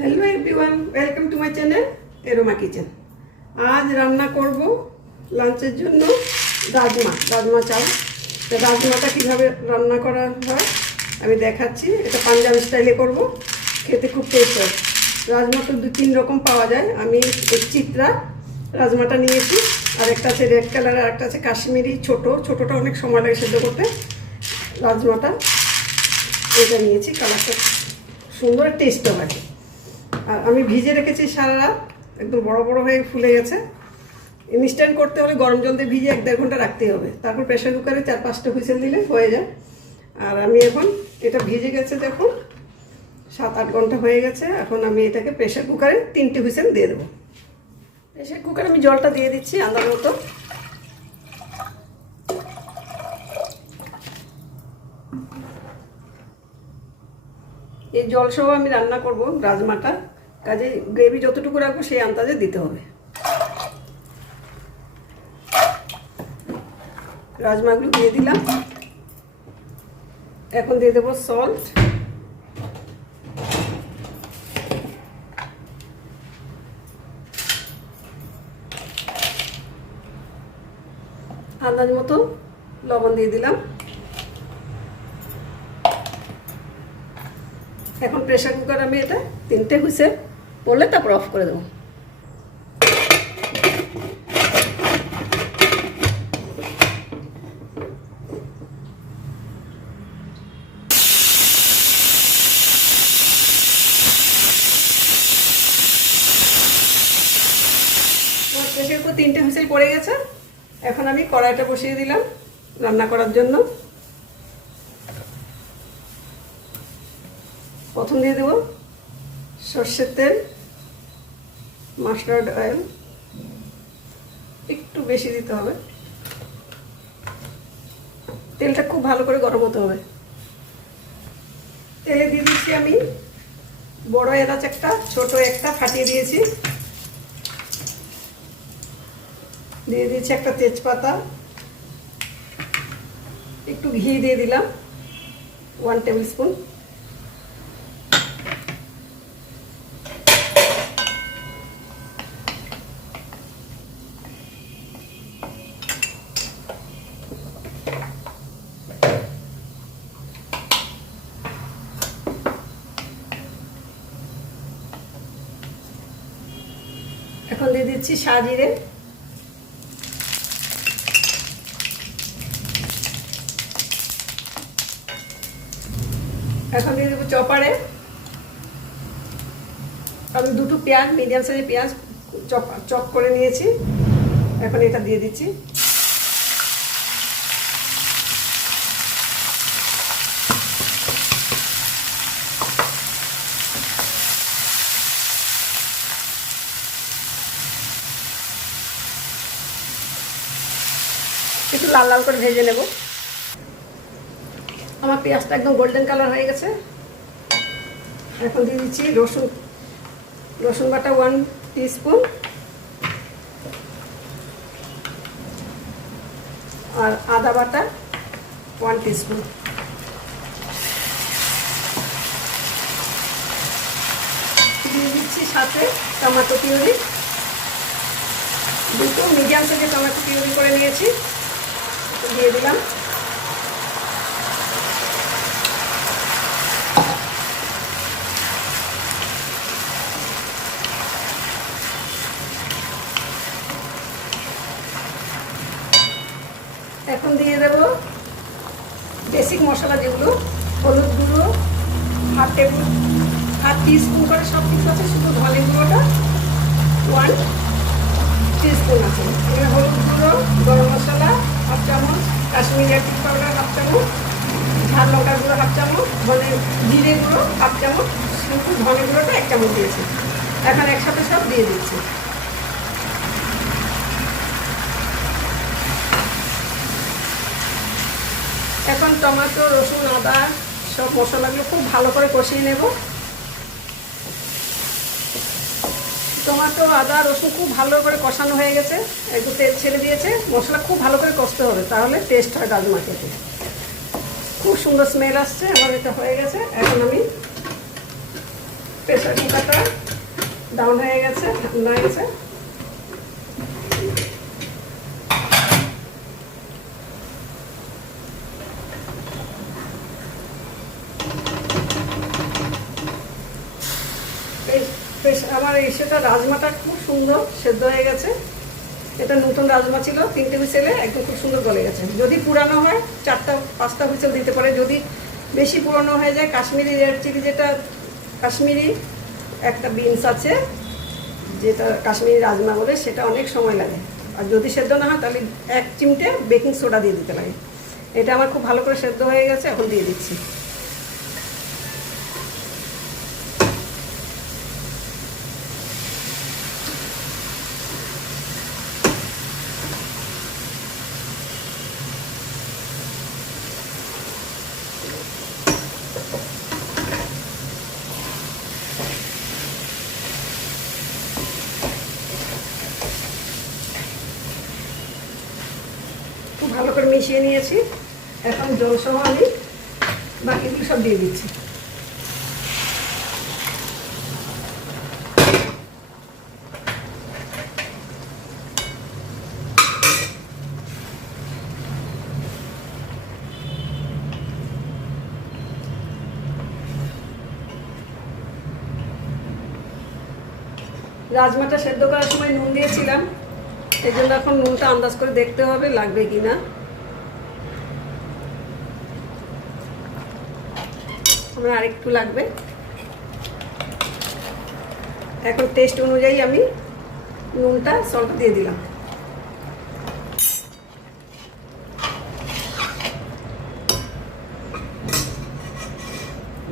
Hello everyone, welcome to my channel Aroma Kitchen. आज रान्ना करब लांचेर जন্য राजमा चाल। तो राजमाटा किभाবে রান্না করা হয় আমি দেখাচ্ছি। এটা পাঞ্জাবি স্টাইলে করব, খেতে খুব টেস্ট হয়। রাজমা তো দু তিন রকম পাওয়া যায়। আমি এক চিত্রা রাজমাটা নিয়েছি, আর একটা আছে রেড কালার, আর একটা আছে কাশ্মীরি ছোটটা অনেক সময় লাগে সেদ্ধ করতে। রাজমাটা এটা নিয়েছি, কালারটা সুন্দর, টেস্টও লাগে। আর আমি ভিজে রেখেছি সারা রাত, একদম বড় বড় হয়ে ফুলে গেছে। ইনস্ট্যান্ট করতে হলে গরম জল দিয়ে ভিজে 1-1.5 ঘন্টা রাখতে হবে, তারপর প্রেসার কুকারে 4-5টা হুইসেল দিলে হয়ে যায়। আর আমি এখন এটা ভিজে গেছে, দেখুন 7-8 ঘন্টা হয়ে গেছে। এখন আমি এটাকে প্রেসার কুকারে 3টে হুইসেল দিয়ে দেবো। প্রেসার কুকারে আমি জলটা দিয়ে দিচ্ছি আন্দাজ মতো। এই জল সহ আমি রান্না করব রাজমাটা, কাজে গ্রেভি যতটুকু রাখবো সেই আন্দাজে দিতে হবে। রাজমাগুলো দিয়ে দিলাম। এখন দিয়ে দেবো সল্ট, আন্দাজ মতো লবণ দিয়ে দিলাম। এখন প্রেসার কুকার আমি এটা 3টে হুইসেল পড়লে তারপর অফ করে দেবো। প্রেসার কুকার 3টে হুইসেল পড়ে গেছে। এখন আমি কড়াইটা বসিয়ে দিলাম রান্না করার জন্য। প্রথম দিয়ে দেব সর্ষের তেল, মাস্টার্ড অয়েল, একটু বেশি দিতে হবে। তেলটা খুব ভালো করে গরম হতে হবে। তেলে দিয়ে দিচ্ছি আমি বড় এলাচ একটা, ছোট একটা ফাটিয়ে দিয়েছি। দিয়ে দিয়েছি একটা তেজপাতা, একটু ঘি দিয়ে দিলাম 1 টেবিল স্পুন। এখন দিয়ে দিচ্ছি সাজিরে, এখন দিয়ে দেবো চপারে। আমি 2টো পেঁয়াজ, মিডিয়াম সাইজের পেঁয়াজ চপ করে নিয়েছি, এখন এটা দিয়ে দিচ্ছি। একটু লাল লাল করে ভেজে নেব। আমার পেঁয়াজটা একদম গোল্ডেন কালার হয়ে গেছে। এখন দিয়ে দিচ্ছি রসুন বাটা 1 টিস্পুন, আর আদা বাটা 1 টিস্পুন। দিয়ে দিচ্ছি সাথে টমেটো পিউরি, 2টো মিডিয়াম সাইজের টমেটো পিউরি করে নিয়েছি, দিয়ে দিলাম। এখন দিয়ে দেব বেসিক মশলা, যেগুলো হলুদ গুঁড়ো হাফ টিস্পুন করে সব কিছু আছে, শুধু ধনে গুঁড়োটা 1 টিস্পুন আছে। এখানে হলুদ গুঁড়ো, গরম মশলা হাফ চামচ, কাশ্মীরি রেড পাউডার হাফ চামচ, ঝাল লঙ্কার গুঁড়ো হাফ চামচ, জিরে গুঁড়ো হাফ চামচ, শুধু ধনে গুঁড়োটা 1 চামচ দিয়েছি। এখন একসাথে সব দিয়ে দিচ্ছি। এখন টমেটো, রসুন, আদা সব মশলাগুলো খুব ভালো করে কষিয়ে নেব। টমেটো, আদা, রসুন খুব ভালো করে কষানো হয়ে গেছে, একটু তেল ছেড়ে দিয়েছে। মশলা খুব ভালো করে কষতে হবে, তাহলে টেস্ট হয় রাজমা খেতে। খুব সুন্দর স্মেল আসছে। আমার এটা হয়ে গেছে। এখন আমি প্রেসার কুকারটা ডাউন হয়ে গেছে, ঠান্ডা হয়ে গেছে। আমার সেটা রাজমাটা খুব সুন্দর সেদ্ধ হয়ে গেছে। এটা নতুন রাজমা ছিল, 3টে হুইসেলে একদম খুব সুন্দর গলে গেছে। যদি পুরানো হয় 4-5টা হুইসেল দিতে পারে, যদি বেশি পুরানো হয়ে যায় কাশ্মীরি রেড চিলি, যেটা কাশ্মীরি একটা বিনস আছে যেটা কাশ্মীরি রাজমা বলে, সেটা অনেক সময় লাগে। আর যদি সেদ্ধ না হয় তাহলে 1 চিমটে বেকিং সোডা দিয়ে দিতে লাগে। এটা আমার খুব ভালো করে সেদ্ধ হয়ে গেছে, এখন দিয়ে দিচ্ছি। খুব ভালো করে মিশিয়ে নিয়েছি। এখন জলসহ আমি বাকিগুলো সব দিয়ে দিচ্ছি। রাজমাটা সেদ্ধ করার সময় নুন দিয়েছিলাম, এই জন্য এখন নুনটা আন্দাজ করে দেখতে হবে লাগবে কিনা। আমার আরেকটু লাগবে। এখন টেস্ট অনুযায়ী আমি নুনটা সল্ট দিয়ে দিলাম।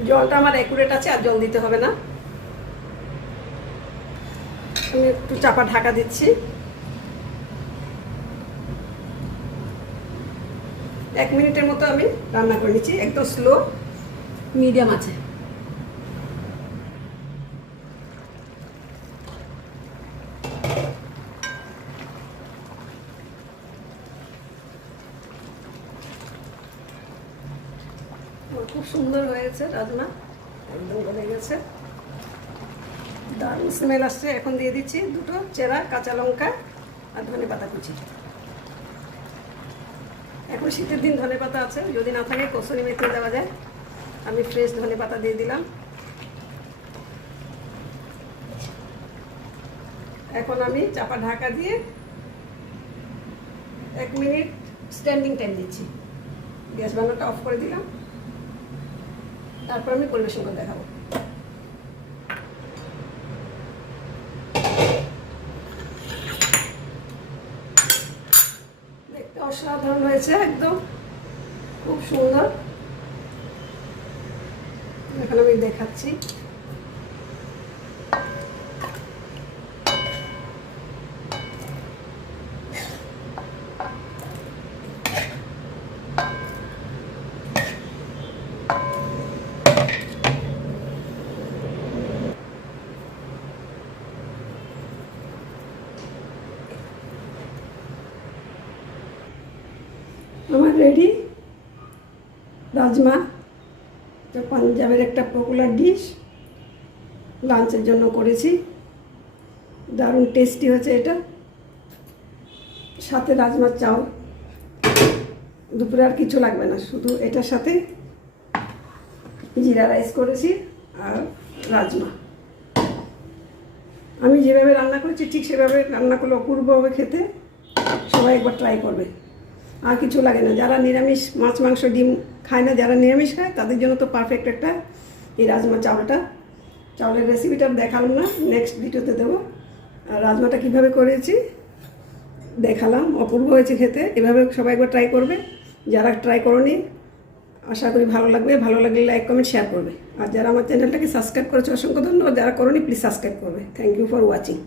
জলটা আমার অ্যাকুরেট আছে, আর জল দিতে হবে না। আমি একটু চাপা ঢাকা দিচ্ছি। 1 মিনিটের মতো আমি রান্না করে নিচ্ছি, একদম স্লো মিডিয়াম আছে। খুব সুন্দর হয়েছে রাজমা, একদম গলে গেছে, দারুণ স্মেল আসছে। এখন দিয়ে দিচ্ছি 2টো চেরা কাঁচা লঙ্কা আর ধনেপাতা কুচি। এখন শীতের দিন ধনেপাতা আছে, যদি না থাকে কসুরি মেথি দেওয়া যায়। আমি ফ্রেশ ধনেপাতা দিয়ে দিলাম। এখন আমি চাপা ঢাকা দিয়ে 1 মিনিট স্ট্যান্ডিং টাইম দিচ্ছি। গ্যাস বার্নারটা অফ করে দিলাম। তারপর আমি পরিবেশন করে দেখাবো। দেখতে অসাধারণ হয়েছে, একদম খুব সুন্দর। এখন আমি দেখাচ্ছি। আমার রেডি রাজমা, তো পাঞ্জাবের একটা পপুলার ডিশ, লাঞ্চের জন্য করেছি। দারুণ টেস্টি হয়েছে এটা। সাথে রাজমার চাল, দুপুরে আর কিছু লাগবে না, শুধু এটার সাথে জিরা রাইস করেছি আর রাজমা। আমি যেভাবে রান্না করেছি ঠিক সেভাবে রান্না করলে অপূর্ব হবে খেতে। সবাই একবার ট্রাই করবে। আর কিছু লাগে না। যারা নিরামিষ মাছ মাংস ডিম খায় না, যারা নিরামিষ খায় তাদের জন্য তো পারফেক্ট একটা এই রাজমা চাউলটা। চাউলের রেসিপিটা দেখালাম না, নেক্সট ভিডিওতে দেবো। আর রাজমাটা কীভাবে করেছি দেখালাম, অপূর্ব হয়েছে খেতে। এভাবে সবাই একবার ট্রাই করবে। যারা ট্রাই করোনি আশা করি ভালো লাগবে। ভালো লাগলে লাইক কমেন্ট শেয়ার করবে। আর যারা আমার চ্যানেলটাকে সাবস্ক্রাইব করেছে অসংখ্য ধন্যবাদ। যারা করোনি প্লিজ সাবস্ক্রাইব করবে। Thank you for watching.